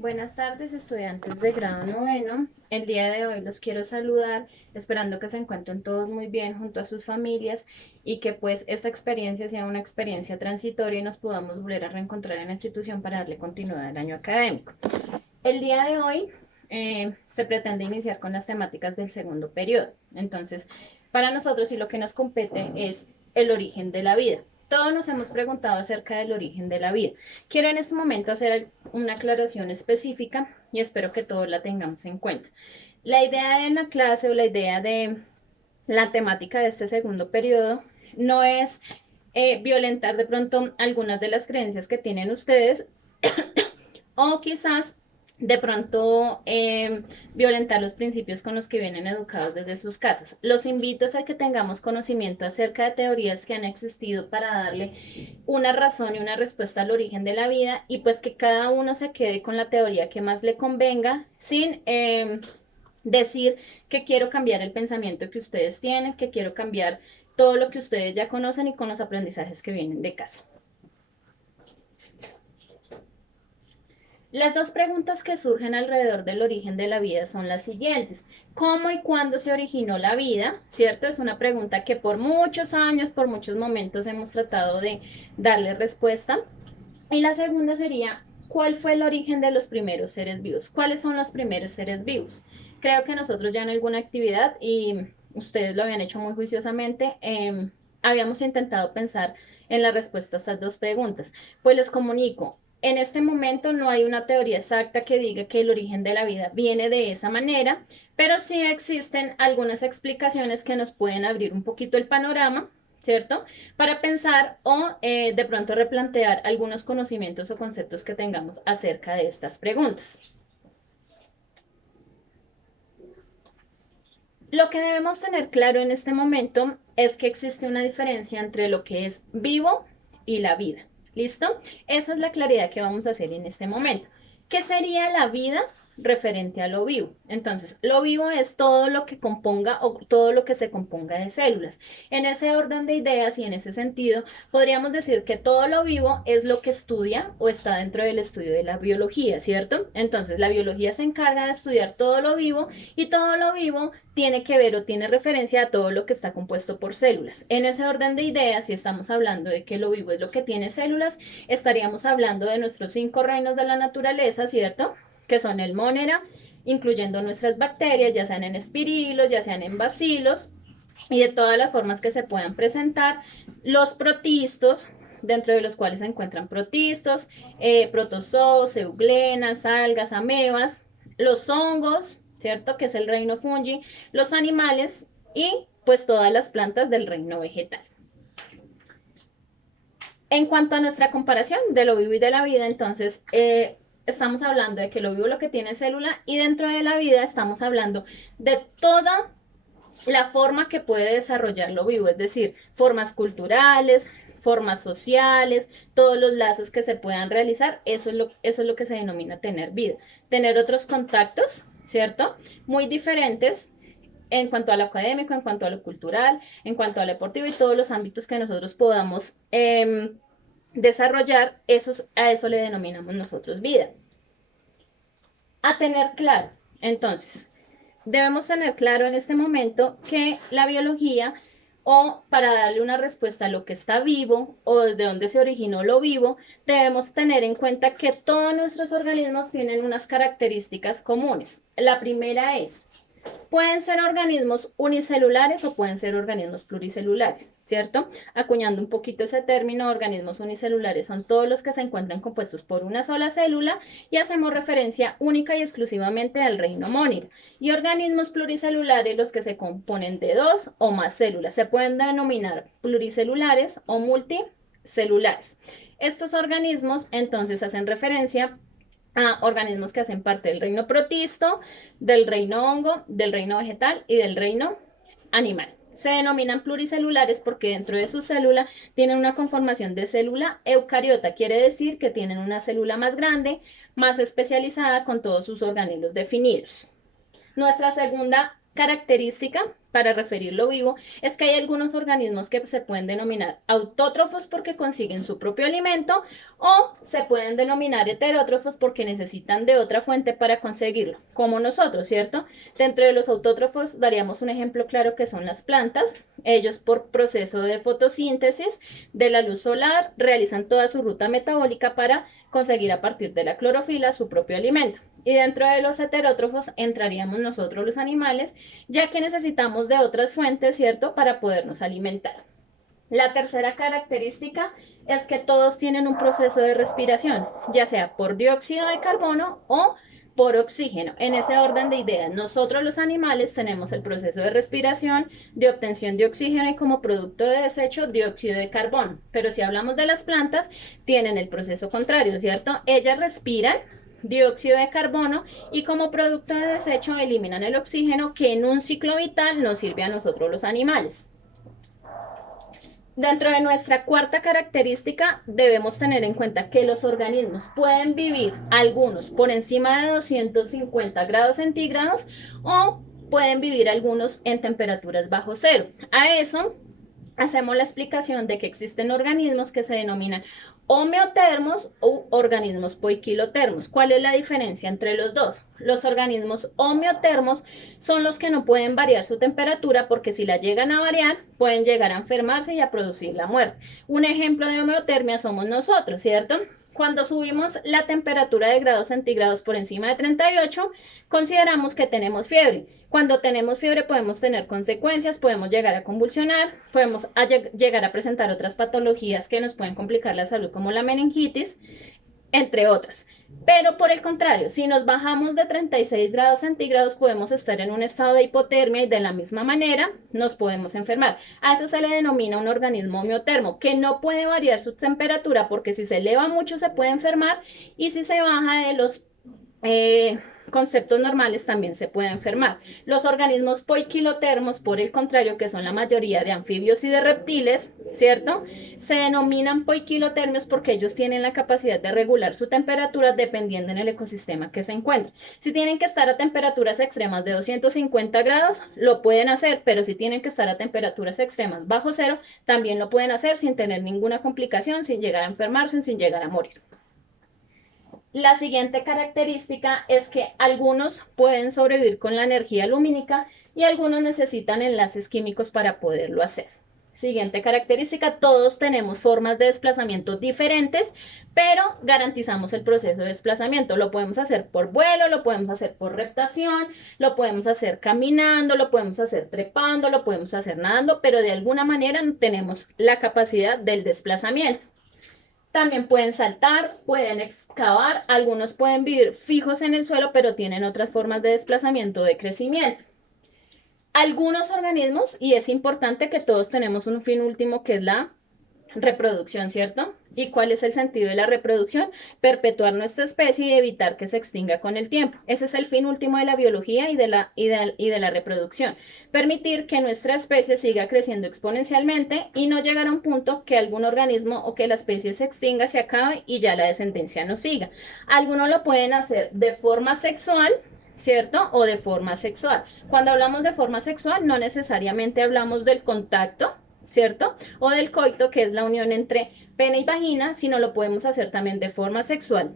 Buenas tardes, estudiantes de grado noveno. El día de hoy los quiero saludar, esperando que se encuentren todos muy bien junto a sus familias y que pues esta experiencia sea una experiencia transitoria y nos podamos volver a reencontrar en la institución para darle continuidad al año académico. El día de hoy se pretende iniciar con las temáticas del segundo periodo. Entonces, para nosotros y lo que nos compete es el origen de la vida. Todos nos hemos preguntado acerca del origen de la vida. Quiero en este momento hacer una aclaración específica y espero que todos la tengamos en cuenta. La idea de la clase o la idea de la temática de este segundo periodo no es violentar de pronto algunas de las creencias que tienen ustedes o quizás de pronto violentar los principios con los que vienen educados desde sus casas. Los invito a que tengamos conocimiento acerca de teorías que han existido para darle una razón y una respuesta al origen de la vida y pues que cada uno se quede con la teoría que más le convenga sin decir que quiero cambiar el pensamiento que ustedes tienen, que quiero cambiar todo lo que ustedes ya conocen y con los aprendizajes que vienen de casa. Las dos preguntas que surgen alrededor del origen de la vida son las siguientes. ¿Cómo y cuándo se originó la vida? ¿Cierto? Es una pregunta que por muchos años, por muchos momentos hemos tratado de darle respuesta. Y la segunda sería, ¿cuál fue el origen de los primeros seres vivos? ¿Cuáles son los primeros seres vivos? Creo que nosotros ya en alguna actividad, y ustedes lo habían hecho muy juiciosamente, habíamos intentado pensar en la respuesta a estas dos preguntas. Pues les comunico, en este momento no hay una teoría exacta que diga que el origen de la vida viene de esa manera, pero sí existen algunas explicaciones que nos pueden abrir un poquito el panorama, ¿cierto? Para pensar o de pronto replantear algunos conocimientos o conceptos que tengamos acerca de estas preguntas. Lo que debemos tener claro en este momento es que existe una diferencia entre lo que es vivo y la vida. ¿Listo? Esa es la claridad que vamos a hacer en este momento. ¿Qué sería la vida referente a lo vivo? Entonces, lo vivo es todo lo que componga o todo lo que se componga de células. En ese orden de ideas y en ese sentido, podríamos decir que todo lo vivo es lo que estudia o está dentro del estudio de la biología, ¿cierto? Entonces, la biología se encarga de estudiar todo lo vivo y todo lo vivo tiene que ver o tiene referencia a todo lo que está compuesto por células. En ese orden de ideas, si estamos hablando de que lo vivo es lo que tiene células, estaríamos hablando de nuestros 5 reinos de la naturaleza, ¿cierto? Que son el monera, incluyendo nuestras bacterias, ya sean en espirilos, ya sean en bacilos, y de todas las formas que se puedan presentar, los protistos, dentro de los cuales se encuentran protistos, protozoos, euglenas, algas, amebas, los hongos, ¿cierto? Que es el reino fungi, los animales y pues todas las plantas del reino vegetal. En cuanto a nuestra comparación de lo vivo y de la vida, entonces estamos hablando de que lo vivo es lo que tiene célula y dentro de la vida estamos hablando de toda la forma que puede desarrollar lo vivo, es decir, formas culturales, formas sociales, todos los lazos que se puedan realizar, eso es lo que se denomina tener vida. Tener otros contactos, ¿cierto? Muy diferentes en cuanto a lo académico, en cuanto a lo cultural, en cuanto a lo deportivo y todos los ámbitos que nosotros podamos desarrollar, a eso le denominamos nosotros vida. A tener claro, entonces, debemos tener claro en este momento que la biología, o para darle una respuesta a lo que está vivo o desde dónde se originó lo vivo, debemos tener en cuenta que todos nuestros organismos tienen unas características comunes. La primera es, pueden ser organismos unicelulares o pueden ser organismos pluricelulares, ¿cierto? Acuñando un poquito ese término, organismos unicelulares son todos los que se encuentran compuestos por una sola célula y hacemos referencia única y exclusivamente al reino Monera. Y organismos pluricelulares los que se componen de dos o más células. Se pueden denominar pluricelulares o multicelulares. Estos organismos entonces hacen referencia a organismos que hacen parte del reino protisto, del reino hongo, del reino vegetal y del reino animal. Se denominan pluricelulares porque dentro de su célula tienen una conformación de célula eucariota, quiere decir que tienen una célula más grande, más especializada con todos sus organelos definidos. Nuestra segunda característica para referir lo vivo, es que hay algunos organismos que se pueden denominar autótrofos porque consiguen su propio alimento o se pueden denominar heterótrofos porque necesitan de otra fuente para conseguirlo, como nosotros, ¿cierto? Dentro de los autótrofos daríamos un ejemplo claro que son las plantas. Ellos por proceso de fotosíntesis de la luz solar realizan toda su ruta metabólica para conseguir a partir de la clorofila su propio alimento. Y dentro de los heterótrofos entraríamos nosotros los animales, ya que necesitamos de otras fuentes, ¿cierto?, para podernos alimentar. La tercera característica es que todos tienen un proceso de respiración, ya sea por dióxido de carbono o por oxígeno. En ese orden de ideas, nosotros los animales tenemos el proceso de respiración, de obtención de oxígeno y como producto de desecho dióxido de carbono. Pero si hablamos de las plantas, tienen el proceso contrario, ¿cierto? Ellas respiran dióxido de carbono y como producto de desecho eliminan el oxígeno que en un ciclo vital nos sirve a nosotros los animales. Dentro de nuestra cuarta característica debemos tener en cuenta que los organismos pueden vivir algunos por encima de 250 grados centígrados o pueden vivir algunos en temperaturas bajo cero. A eso hacemos la explicación de que existen organismos que se denominan homeotermos u organismos poiquilotermos. ¿Cuál es la diferencia entre los dos? Los organismos homeotermos son los que no pueden variar su temperatura porque si la llegan a variar pueden llegar a enfermarse y a producir la muerte. Un ejemplo de homeotermia somos nosotros, ¿cierto? Cuando subimos la temperatura de grados centígrados por encima de 38, consideramos que tenemos fiebre. Cuando tenemos fiebre podemos tener consecuencias, podemos llegar a convulsionar, podemos llegar a presentar otras patologías que nos pueden complicar la salud como la meningitis, entre otras. Pero por el contrario, si nos bajamos de 36 grados centígrados podemos estar en un estado de hipotermia y de la misma manera nos podemos enfermar. A eso se le denomina un organismo homeotermo, que no puede variar su temperatura porque si se eleva mucho se puede enfermar y si se baja de los conceptos normales también se puede enfermar. Los organismos poiquilotermos, por el contrario, que son la mayoría de anfibios y de reptiles, ¿cierto? Se denominan poiquilotermios porque ellos tienen la capacidad de regular su temperatura dependiendo en el ecosistema que se encuentren. Si tienen que estar a temperaturas extremas de 250 grados, lo pueden hacer, pero si tienen que estar a temperaturas extremas bajo cero, también lo pueden hacer sin tener ninguna complicación, sin llegar a enfermarse, sin llegar a morir. La siguiente característica es que algunos pueden sobrevivir con la energía lumínica y algunos necesitan enlaces químicos para poderlo hacer. Siguiente característica, todos tenemos formas de desplazamiento diferentes, pero garantizamos el proceso de desplazamiento. Lo podemos hacer por vuelo, lo podemos hacer por reptación, lo podemos hacer caminando, lo podemos hacer trepando, lo podemos hacer nadando, pero de alguna manera tenemos la capacidad del desplazamiento. También pueden saltar, pueden excavar, algunos pueden vivir fijos en el suelo, pero tienen otras formas de desplazamiento o de crecimiento. Algunos organismos, y es importante que todos tenemos un fin último que es la reproducción, ¿cierto? ¿Y cuál es el sentido de la reproducción? Perpetuar nuestra especie y evitar que se extinga con el tiempo. Ese es el fin último de la biología y de la reproducción. Permitir que nuestra especie siga creciendo exponencialmente y no llegar a un punto que algún organismo o que la especie se extinga, se acabe y ya la descendencia no siga. Algunos lo pueden hacer de forma sexual, ¿cierto? O de forma sexual. Cuando hablamos de forma sexual, no necesariamente hablamos del contacto, ¿cierto? O del coito, que es la unión entre pene y vagina, sino lo podemos hacer también de forma sexual.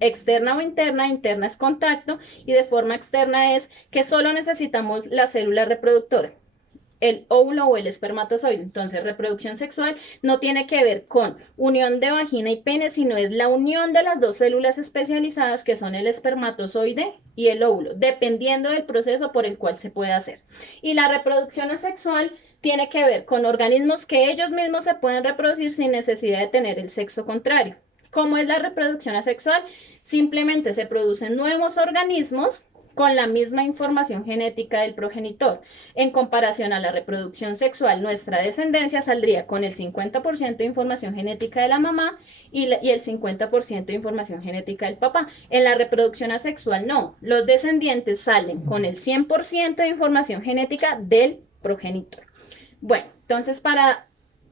Externa o interna, interna es contacto y de forma externa es que solo necesitamos la célula reproductora, el óvulo o el espermatozoide. Entonces, reproducción sexual no tiene que ver con unión de vagina y pene, sino es la unión de las dos células especializadas que son el espermatozoide y el óvulo, dependiendo del proceso por el cual se puede hacer. Y la reproducción asexual tiene que ver con organismos que ellos mismos se pueden reproducir sin necesidad de tener el sexo contrario. ¿Cómo es la reproducción asexual? Simplemente se producen nuevos organismos con la misma información genética del progenitor. En comparación a la reproducción sexual, nuestra descendencia saldría con el 50% de información genética de la mamá y el 50% de información genética del papá. En la reproducción asexual no, los descendientes salen con el 100% de información genética del progenitor. Bueno, entonces para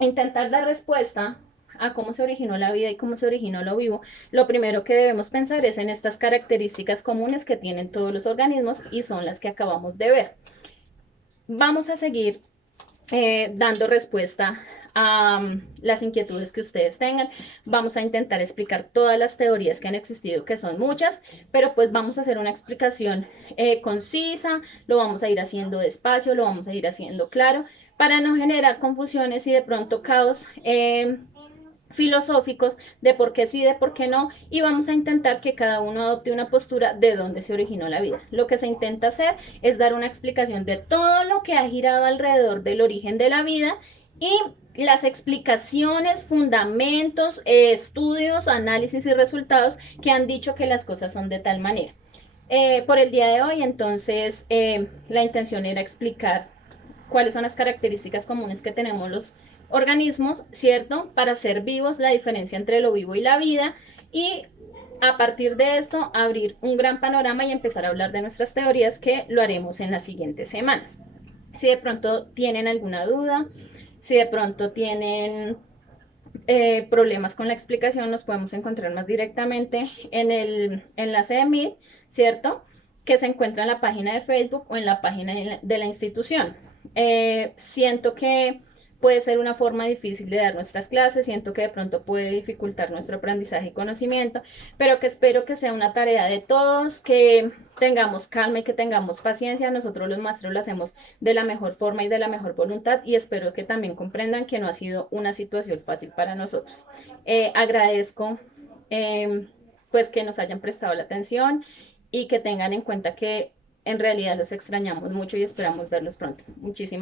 intentar dar respuesta a cómo se originó la vida y cómo se originó lo vivo, lo primero que debemos pensar es en estas características comunes que tienen todos los organismos y son las que acabamos de ver. vamos a seguir dando respuesta a las inquietudes que ustedes tengan. Vamos a intentar explicar todas las teorías que han existido, que son muchas, pero pues vamos a hacer una explicación concisa, lo vamos a ir haciendo despacio, lo vamos a ir haciendo claro, para no generar confusiones y de pronto caos filosóficos de por qué sí, de por qué no, y vamos a intentar que cada uno adopte una postura de dónde se originó la vida. Lo que se intenta hacer es dar una explicación de todo lo que ha girado alrededor del origen de la vida y las explicaciones, fundamentos, estudios, análisis y resultados que han dicho que las cosas son de tal manera. Por el día de hoy, entonces, la intención era explicar cuáles son las características comunes que tenemos los organismos, ¿cierto? Para ser vivos, la diferencia entre lo vivo y la vida, y a partir de esto abrir un gran panorama y empezar a hablar de nuestras teorías, que lo haremos en las siguientes semanas. Si de pronto tienen alguna duda, si de pronto tienen problemas con la explicación, nos podemos encontrar más directamente en el enlace de Meet, ¿cierto? Que se encuentra en la página de Facebook o en la página de la institución. Siento que puede ser una forma difícil de dar nuestras clases, siento que de pronto puede dificultar nuestro aprendizaje y conocimiento, pero que espero que sea una tarea de todos, que tengamos calma y que tengamos paciencia. Nosotros los maestros lo hacemos de la mejor forma y de la mejor voluntad, y espero que también comprendan que no ha sido una situación fácil para nosotros. Agradezco pues que nos hayan prestado la atención y que tengan en cuenta que en realidad los extrañamos mucho y esperamos verlos pronto. Muchísimas